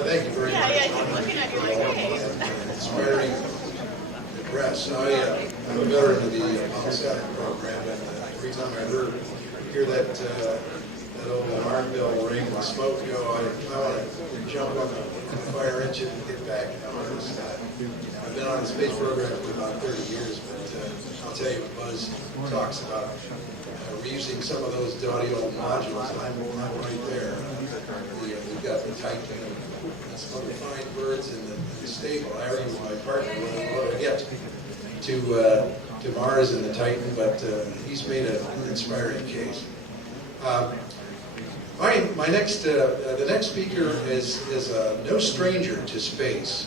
Well, thank you very much. Yeah, just looking at you like, okay. Inspiring address. I'm a veteran of the Apollo program, and every time I hear that old alarm bell ring and smoke go, I want to jump on the fire engine and get back. I've been on the space program for about 30 years, but I'll tell you, Buzz talks about reusing some of those audio modules. I'm right there. We've got the Titan and some other fine birds in the stable. I argue with my partner whether to get to Mars and the Titan, but he's made an inspiring case. The next speaker is no stranger to space.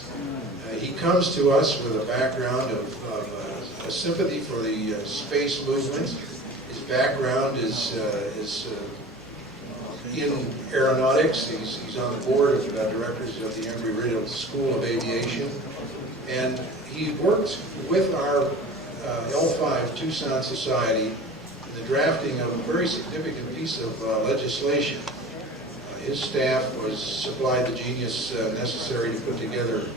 He comes to us with a background of a sympathy for the space movement. His background is in aeronautics. He's on the board of directors of the Embry-Riddle School of Aviation, and he worked with our L5 Tucson Society in the drafting of a very significant piece of legislation. His staff was supplied the genius necessary to put together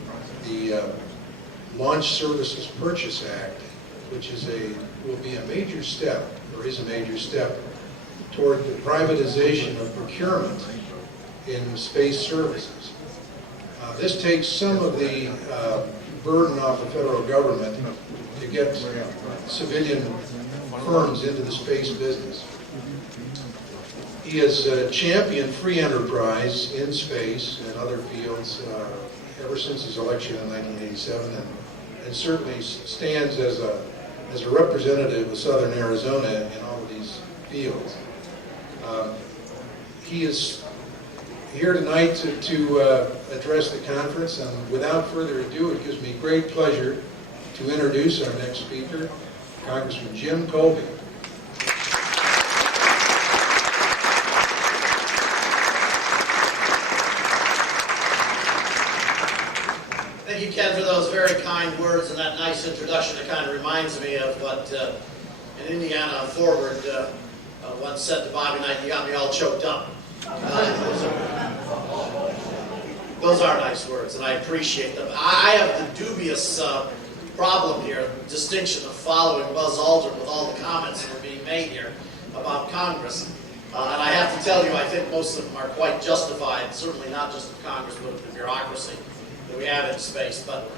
the Launch Services Purchase Act, which will be a major step, or is a major step, toward the privatization of procurement in space services. This takes some of the burden off the federal government to get civilian firms into the space business. He has championed free enterprise in space and other fields ever since his election in 1987, and certainly stands as a representative of Southern Arizona in all of these fields. He is here tonight to address the conference, and without further ado, it gives me great pleasure to introduce our next speaker, Congressman Jim Kolbe. Thank you, Ken, for those very kind words and that nice introduction. It kind of reminds me of what an Indiana forward once said to Bobby Knight, "You got me all choked up." Those are nice words, and I appreciate them. I have the dubious problem here, distinction of following Buzz Aldrin with all the comments that are being made here about Congress. And I have to tell you, I think most of them are quite justified, certainly not just of Congress, but of the bureaucracy that we have in space. But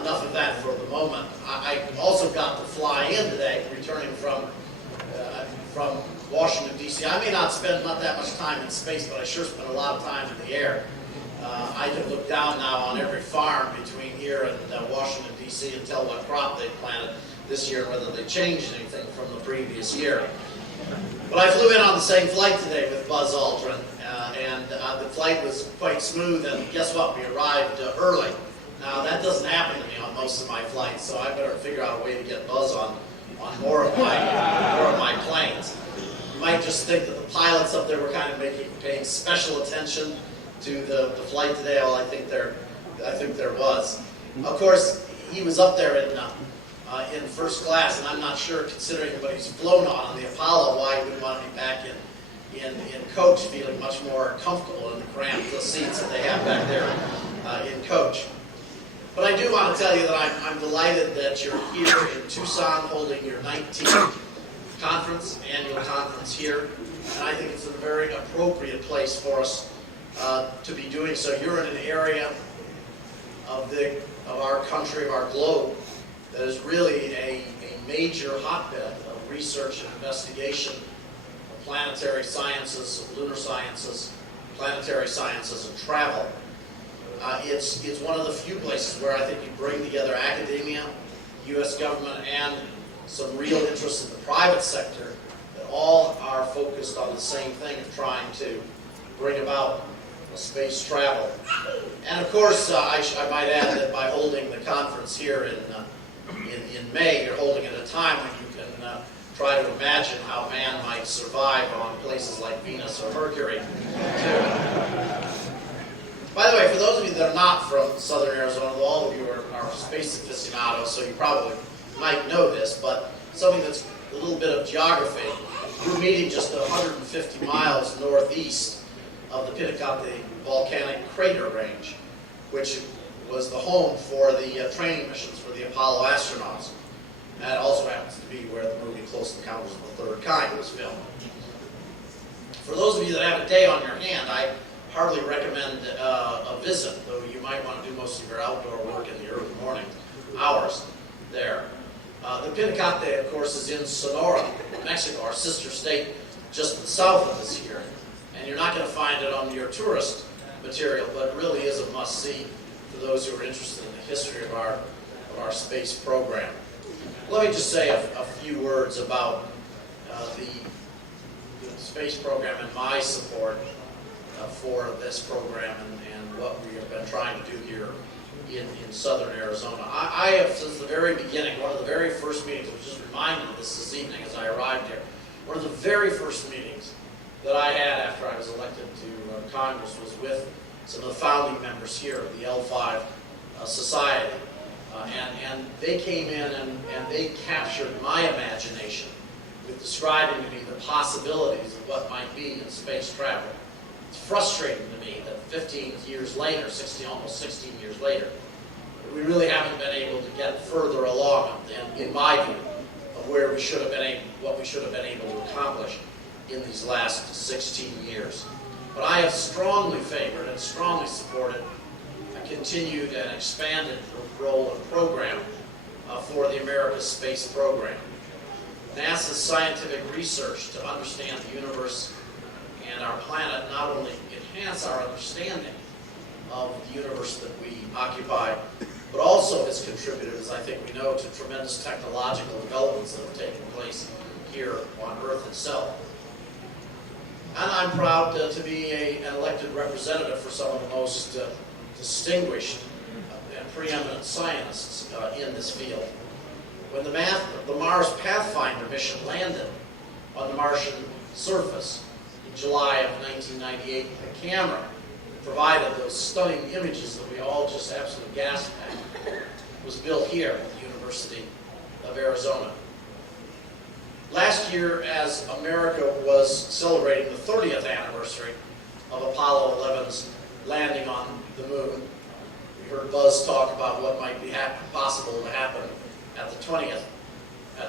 enough of that for the moment. I also got to fly in today, returning from Washington, D.C. I may not spend not that much time in space, but I sure spent a lot of time in the air. I can look down now on every farm between here and Washington, D.C. and tell what crop they planted this year, whether they changed anything from the previous year. But I flew in on the same flight today with Buzz Aldrin, and the flight was quite smooth, and guess what? We arrived early. Now, that doesn't happen to me on most of my flights, so I better figure out a way to get Buzz on more of my planes. You might just think that the pilots up there were kind of paying special attention to the flight today. All I think there was. Of course, he was up there in first class, and I'm not sure, considering what he's flown on the Apollo, why he wouldn't want to be back in coach, feeling much more comfortable in the cramped seats that they have back there in coach. But I do want to tell you that I'm delighted that you're here in Tucson holding your 19th annual conference here, and I think it's a very appropriate place for us to be doing so. You're in an area of our country, of our globe, that is really a major hotbed of research and investigation of planetary sciences, of lunar sciences, planetary sciences, and travel. It's one of the few places where I think you bring together academia, U.S. government, and some real interest in the private sector that all are focused on the same thing of trying to bring about space travel. And of course, I might add that by holding the conference here in May, you're holding it at a time when you can try to imagine how man might survive on places like Venus or Mercury. By the way, for those of you that are not from Southern Arizona, all of you are space aficionados, so you probably might know this, but something that's a little bit of geography. We're meeting just 150 miles northeast of the Pinacate Volcanic Crater Range, which was the home for the training missions for the Apollo astronauts. That also happens to be where the movie Close Encounters of the Third Kind was filmed. For those of you that have a day on your hand, I hardly recommend a visit, though you might want to do most of your outdoor work in the early morning hours there. The Pinacate, of course, is in Sonora, Mexico, our sister state, just to the south of us here. And you're not going to find it on your tourist material, but it really is a must-see for those who are interested in the history of our space program. Let me just say a few words about the space program and my support for this program and what we have been trying to do here in southern Arizona. I have, since the very beginning, one of the very first meetings, I was just reminded of this evening as I arrived here, one of the very first meetings that I had after I was elected to Congress was with some of the founding members here of the L5 Society. And they came in and they captured my imagination with describing to me the possibilities of what might be in space travel. It's frustrating to me that 15 years later, almost 16 years later, we really haven't been able to get further along, in my view, of where we should have been what we should have been able to accomplish in these last 16 years. But I have strongly favored and strongly supported a continued and expanded role and program for the America's space program. NASA's scientific research to understand the universe and our planet not only enhance our understanding of the universe that we occupy, but also has contributed, as I think we know, to tremendous technological developments that have taken place here on Earth itself. And I'm proud to be an elected representative for some of the most distinguished and preeminent scientists in this field. When the Mars Pathfinder mission landed on the Martian surface in July of 1998, the camera provided those stunning images that we all just absolutely gasped at. It was built here at the University of Arizona. Last year, as America was celebrating the 30th anniversary of Apollo 11's landing on the moon, we heard Buzz talk about what might be possible to happen at the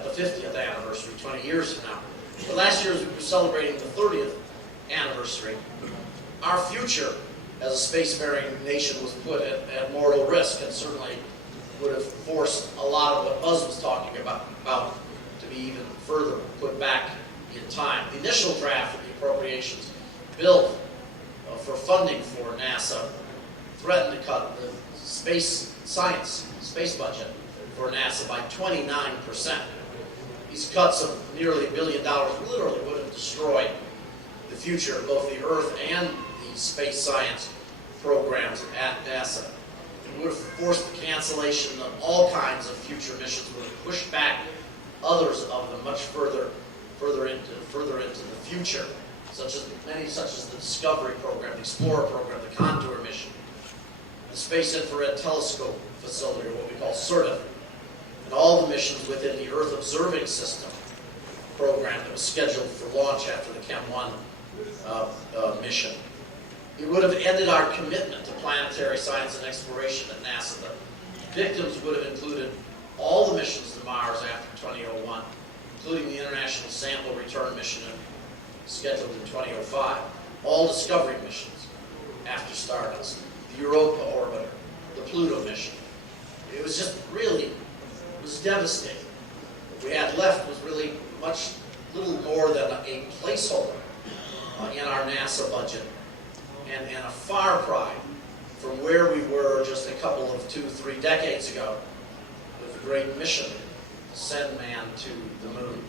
50th anniversary, 20 years from now. But last year, as we were celebrating the 30th anniversary, our future as a spacefaring nation was put at mortal risk, and certainly would have forced a lot of what Buzz was talking about to be even further put back in time. The initial draft of the appropriations bill for funding for NASA threatened to cut the space budget for NASA by 29%. These cuts of nearly $1 billion literally would have destroyed the future of both the Earth and the space science programs at NASA. It would have forced the cancellation of all kinds of future missions, would have pushed back others of them much further into the future, such as the Discovery program, the Explorer program, the Contour mission, the Space Infrared Telescope Facility, or what we call CERTIF, and all the missions within the Earth Observing System program that was scheduled for launch after the Chem 1 mission. It would have ended our commitment to planetary science and exploration at NASA. The victims would have included all the missions to Mars after 2001, including the International Sample Return mission scheduled in 2005, all Discovery missions after Stardust, the Europa orbiter, the Pluto mission. It was just really, it was devastating. What we had left was really little more than a placeholder in our NASA budget, and a far cry from where we were just a couple of 2-3 decades ago with the great mission to send man to the moon.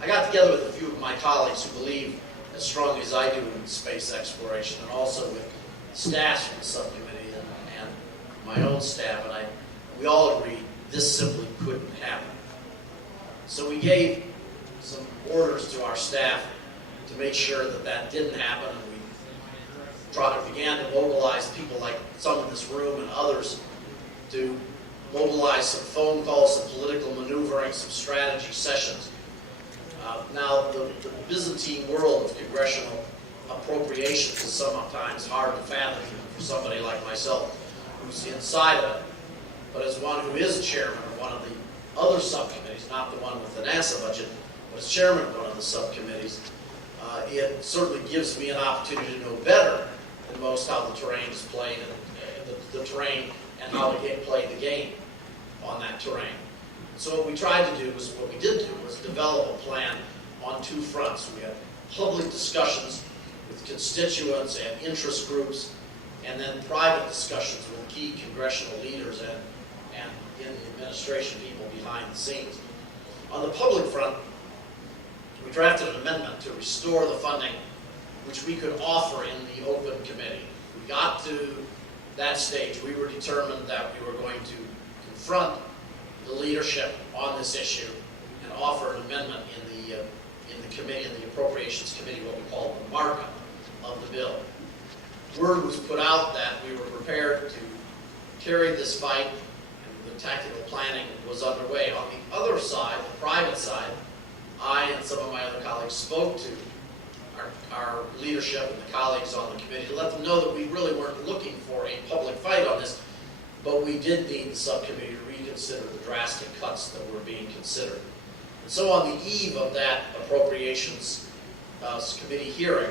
I got together with a few of my colleagues who believe as strongly as I do in space exploration, and also with staff from the subcommittee and my own staff, and we all agreed this simply couldn't happen. So we gave some orders to our staff to make sure that didn't happen, and we began to mobilize people like some in this room and others to mobilize some phone calls, some political maneuvering, some strategy sessions. Now, the Byzantine world of congressional appropriations is sometimes hard to fathom for somebody like myself who's inside of it. But as one who is chairman of one of the other subcommittees, not the one with the NASA budget, but as chairman of one of the subcommittees, it certainly gives me an opportunity to know better than most how the terrain is played, and the terrain and how to play the game on that terrain. So what we tried to do was, what we did do was develop a plan on two fronts. We had public discussions with constituents and interest groups, and then private discussions with key congressional leaders and in the administration, people behind the scenes. On the public front, we drafted an amendment to restore the funding which we could offer in the open committee. We got to that stage. We were determined that we were going to confront the leadership on this issue and offer an amendment in the committee, in the Appropriations Committee, what we call the markup of the bill. Word was put out that we were prepared to carry this fight, and the tactical planning was underway. On the other side, the private side, I and some of my other colleagues spoke to our leadership and the colleagues on the committee to let them know that we really weren't looking for a public fight on this, but we did need the subcommittee to reconsider the drastic cuts that were being considered. And so on the eve of that Appropriations Committee hearing,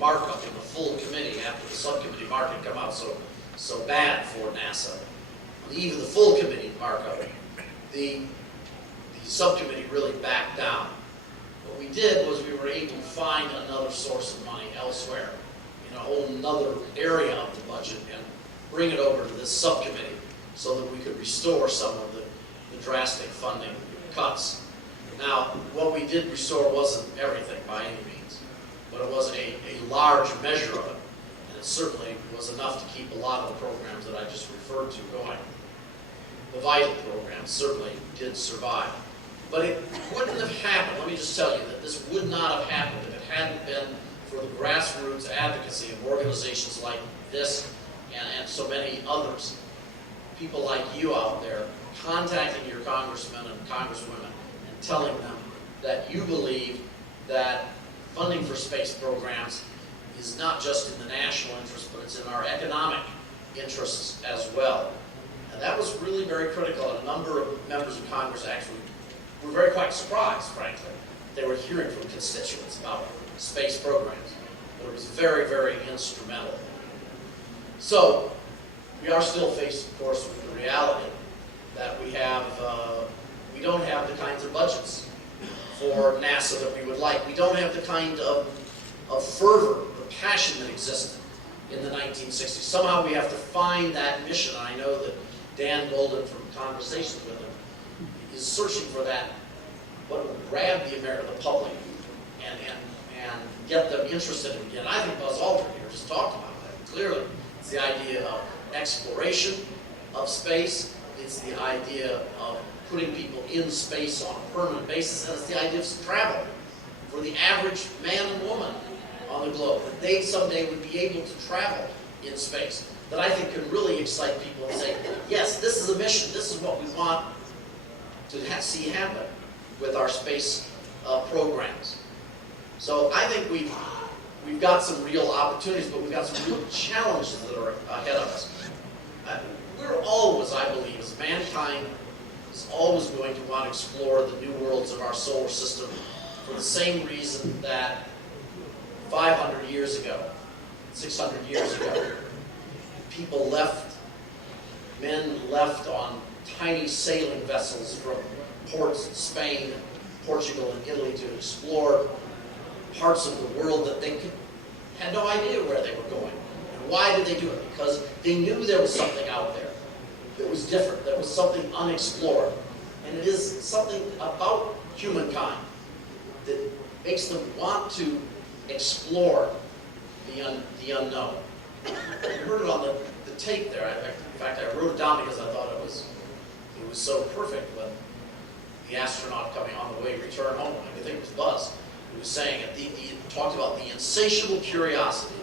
markup in the full committee after the subcommittee markup come out so bad for NASA. On the eve of the full committee markup, the subcommittee really backed down. What we did was we were able to find another source of money elsewhere in a whole nother area of the budget and bring it over to this subcommittee so that we could restore some of the drastic funding cuts. Now, what we did restore wasn't everything by any means, but it was a large measure of it, and it certainly was enough to keep a lot of the programs that I just referred to going. The vital programs certainly did survive. But it wouldn't have happened, let me just tell you that this would not have happened if it hadn't been for the grassroots advocacy of organizations like this and so many others. People like you out there contacting your congressmen and congresswomen and telling them that you believe that funding for space programs is not just in the national interest, but it's in our economic interests as well. And that was really very critical. And a number of members of Congress actually were very quite surprised, frankly. They were hearing from constituents about space programs. But it was very, very instrumental. So, we are still faced, of course, with the reality that we don't have the kinds of budgets for NASA that we would like. We don't have the kind of fervor, the passion that existed in the 1960s. Somehow we have to find that mission. I know that Dan Golden, from conversations with him, is searching for that, what will grab the public and get them interested in it. And I think Buzz Aldrin here just talked about that clearly. It's the idea of exploration of space. It's the idea of putting people in space on a permanent basis. And it's the idea of travel for the average man and woman on the globe. That they someday would be able to travel in space. That I think can really excite people and say, yes, this is a mission. This is what we want to see happen with our space programs. So I think we've got some real opportunities, but we've got some real challenges that are ahead of us. We're always, I believe, as mankind is always going to want to explore the new worlds of our solar system for the same reason that 500 years ago, 600 years ago, men left on tiny sailing vessels from ports in Spain, Portugal, and Italy to explore parts of the world that they had no idea where they were going. And why did they do it? Because they knew there was something out there that was different, that was something unexplored. And it is something about humankind that makes them want to explore the unknown. You heard it on the tape there. In fact, I wrote it down because I thought it was so perfect when the astronaut coming on the way return home, I think it was Buzz, who was saying it. He talked about the insatiable curiosity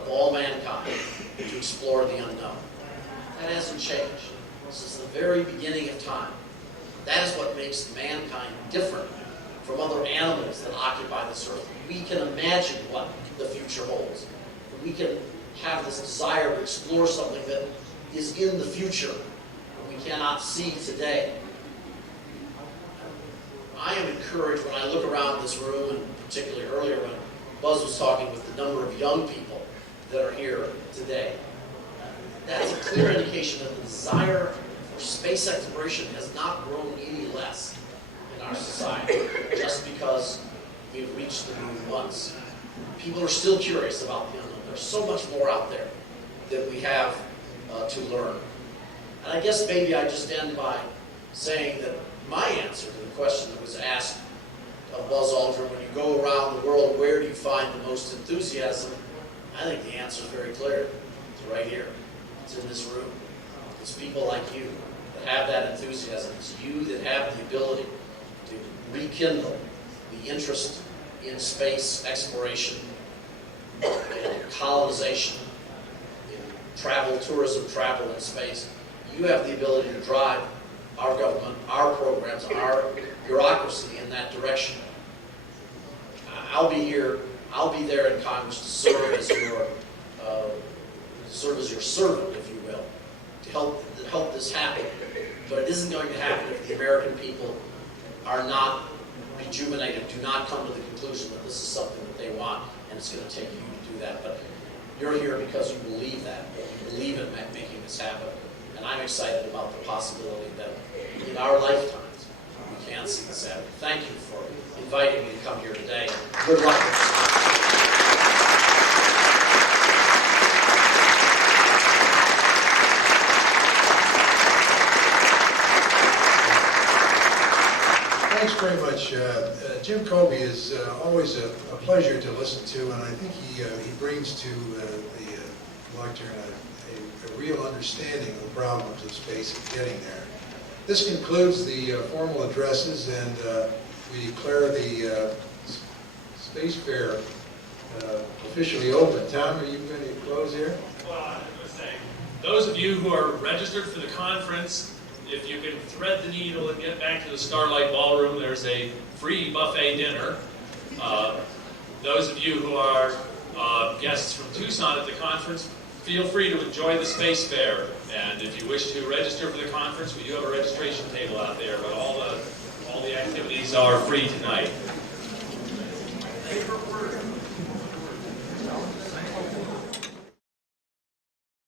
of all mankind to explore the unknown. That hasn't changed since the very beginning of time. That is what makes mankind different from other animals that occupy this earth. We can imagine what the future holds. We can have this desire to explore something that is in the future that we cannot see today. I am encouraged when I look around this room, and particularly earlier when Buzz was talking with the number of young people that are here today. That's a clear indication that the desire for space exploration has not grown any less in our society just because we've reached the moon once. People are still curious about the unknown. There's so much more out there that we have to learn. And I guess maybe I just end by saying that my answer to the question that was asked of Buzz Aldrin, when you go around the world, where do you find the most enthusiasm? I think the answer is very clear. It's right here. It's in this room. It's people like you that have that enthusiasm. It's you that have the ability to rekindle the interest in space exploration, in colonization, in travel, tourism, travel in space. You have the ability to drive our government, our programs, our bureaucracy in that direction. I'll be here, I'll be there in Congress to serve as your servant, if you will, to help this happen. But it isn't going to happen if the American people are not rejuvenated, do not come to the conclusion that this is something that they want, and it's going to take you to do that. But you're here because you believe that, you believe in making this happen. And I'm excited about the possibility that in our lifetimes, we can see this happen. Thank you for inviting me to come here today. Good luck. Thanks very much. Jim Kolbe is always a pleasure to listen to, and I think he brings to the lectern a real understanding of the problems of space and getting there. This concludes the formal addresses, and we declare the Space Fair officially open. Tom, are you going to close here? Well, I was going to say, those of you who are registered for the conference, if you can thread the needle and get back to the Starlight Ballroom, there's a free buffet dinner. Those of you who are guests from Tucson at the conference, feel free to enjoy the Space Fair. And if you wish to register for the conference, we do have a registration table out there, but all the activities are free tonight.